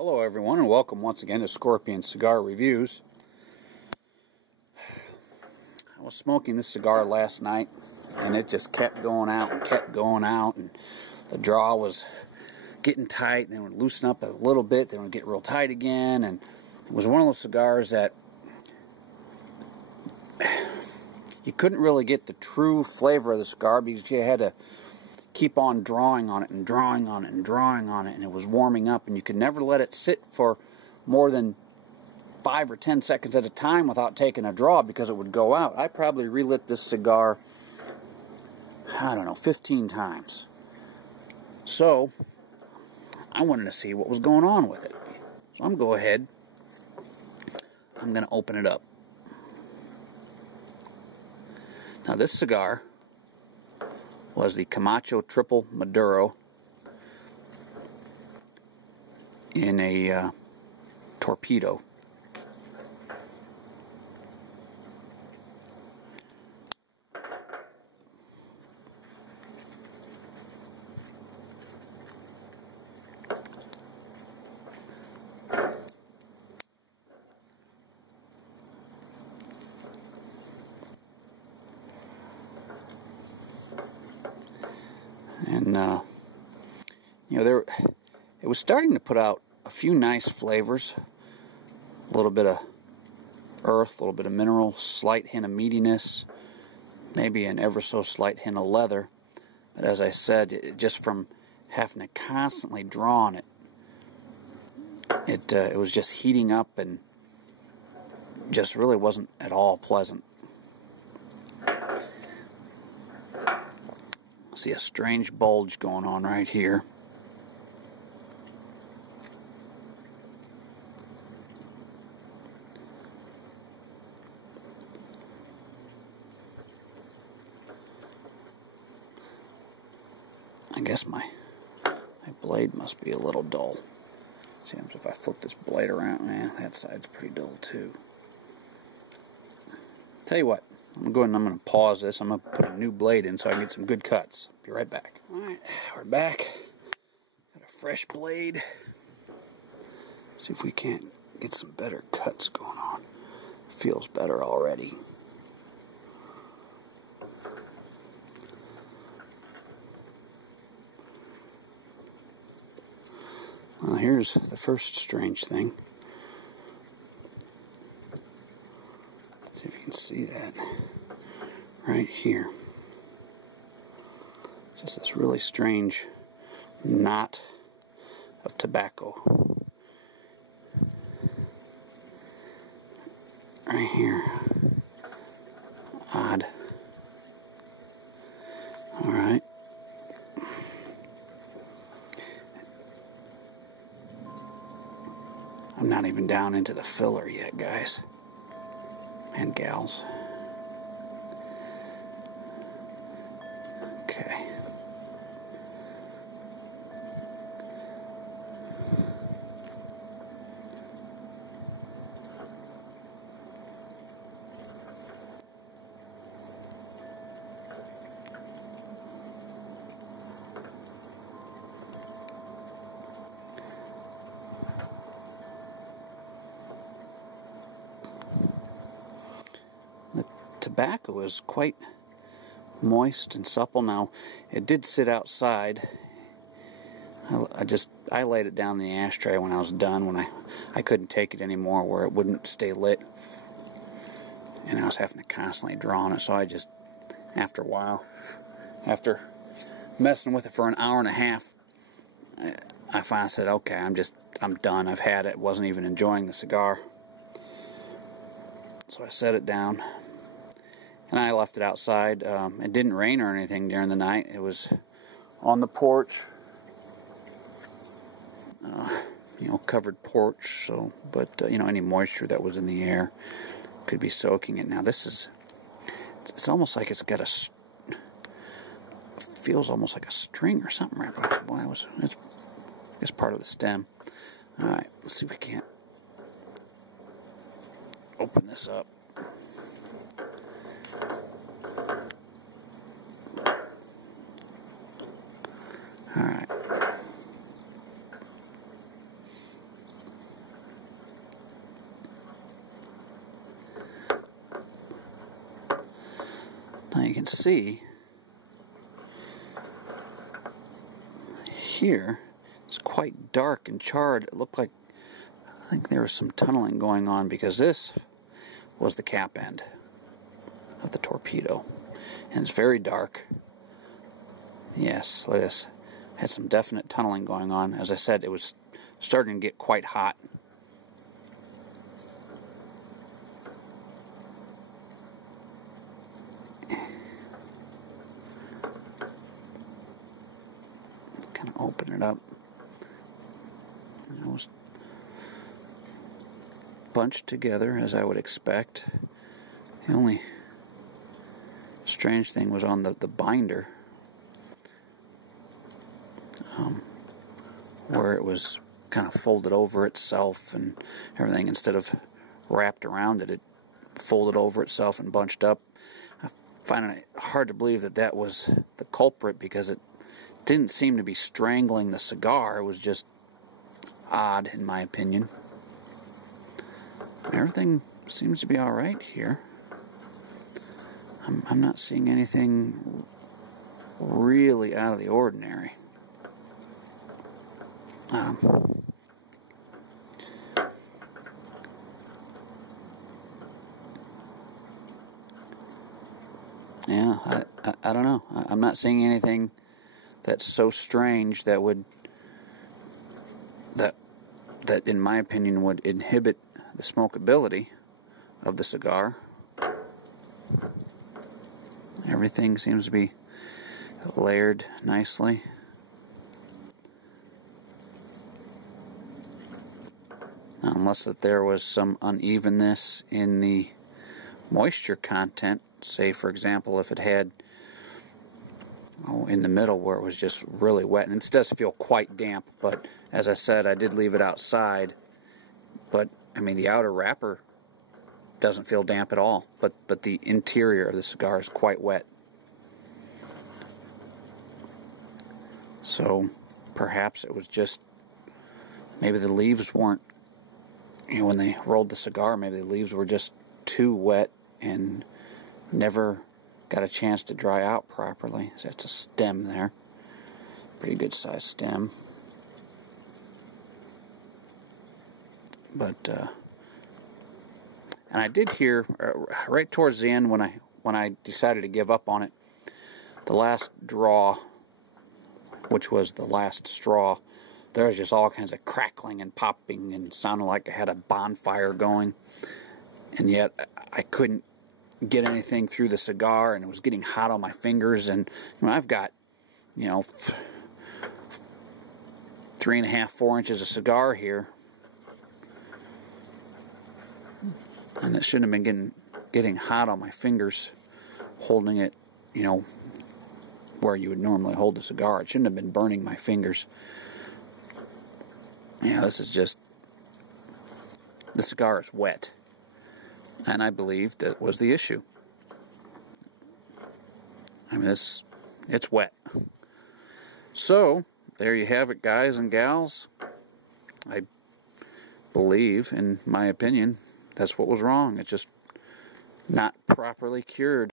Hello everyone, and welcome once again to Scorpion Cigar Reviews. I was smoking this cigar last night and it just kept going out and kept going out, and the draw was getting tight, then it would loosen up a little bit, then it would get real tight again, and it was one of those cigars that you couldn't really get the true flavor of the cigar because you had to keep on drawing on it and drawing on it and drawing on it, and it was warming up, and you could never let it sit for more than 5 or 10 seconds at a time without taking a draw because it would go out. I probably relit this cigar, I don't know, 15 times. So I wanted to see what was going on with it. So I'm going to go ahead, I'm going to open it up. Now this cigar was the Camacho Triple Maduro in a Torpedo. And, you know, it was starting to put out a few nice flavors. A little bit of earth, a little bit of mineral, slight hint of meatiness, maybe an ever so slight hint of leather. But as I said, just from having to constantly draw on it, it was just heating up and just really wasn't at all pleasant. See a strange bulge going on right here. I guess my blade must be a little dull. See, if I flip this blade around, man, that side's pretty dull too. Tell you what, I'm going to go ahead and I'm going to pause this. I'm going to put a new blade in so I can get some good cuts. Be right back. Alright, we're back. Got a fresh blade. See if we can't get some better cuts going on. Feels better already. Well, here's the first strange thing. See if you can see that right here. Just this really strange knot of tobacco right here. Odd. Alright. I'm not even down into the filler yet, guys and gals. Okay. Tobacco is quite moist and supple. Now, it did sit outside. I laid it down in the ashtray when I was done, when I couldn't take it anymore, where it wouldn't stay lit, and I was having to constantly draw on it. So I just, after a while, after messing with it for an hour and a half, I finally said, okay, I'm done. I've had it. Wasn't even enjoying the cigar. So I set it down. And I left it outside. It didn't rain or anything during the night. It was on the porch, you know, covered porch. So, but you know, any moisture that was in the air could be soaking it. Now this is, it's almost like it's got feels almost like a string or something right by it. Well, it's part of the stem. All right, let's see if we can't open this up. you can see here it's quite dark and charred. It looked like, I think there was some tunneling going on, because this was the cap end of the torpedo, and it's very dark. Yes, look at this. Had some definite tunneling going on. As I said, it was starting to get quite hot. Kind of open it up. It was bunched together as I would expect. The only strange thing was on the binder, where it was kind of folded over itself and everything. Instead of wrapped around it, it folded over itself and bunched up. I find it hard to believe that that was the culprit, because it didn't seem to be strangling the cigar. It was just odd, in my opinion. Everything seems to be all right here. I'm not seeing anything really out of the ordinary. Yeah, I don't know. I'm not seeing anything that's so strange that would, that in my opinion would inhibit the smokability of the cigar. Everything seems to be layered nicely. Now, unless that there was some unevenness in the moisture content, say for example if it had in the middle where it was just really wet, and this does feel quite damp, but as I said, I did leave it outside, but I mean the outer wrapper doesn't feel damp at all, but the interior of the cigar is quite wet. So perhaps it was just, maybe the leaves weren't, you know, when they rolled the cigar, maybe the leaves were just too wet and never got a chance to dry out properly. So that's a stem there. Pretty good sized stem. But and I did hear right towards the end when I decided to give up on it, the last draw, which was the last straw, there was just all kinds of crackling and popping and sounded like I had a bonfire going, and yet I couldn't get anything through the cigar, and it was getting hot on my fingers. And you know, I've got, you know, 3.5, 4 inches of cigar here, and it shouldn't have been getting hot on my fingers holding it, you know, where you would normally hold the cigar. It shouldn't have been burning my fingers. Yeah, this is just, the cigar is wet, and I believe that was the issue. I mean, it's wet. So there you have it, guys and gals. I believe, in my opinion, that's what was wrong. It's just not properly cured.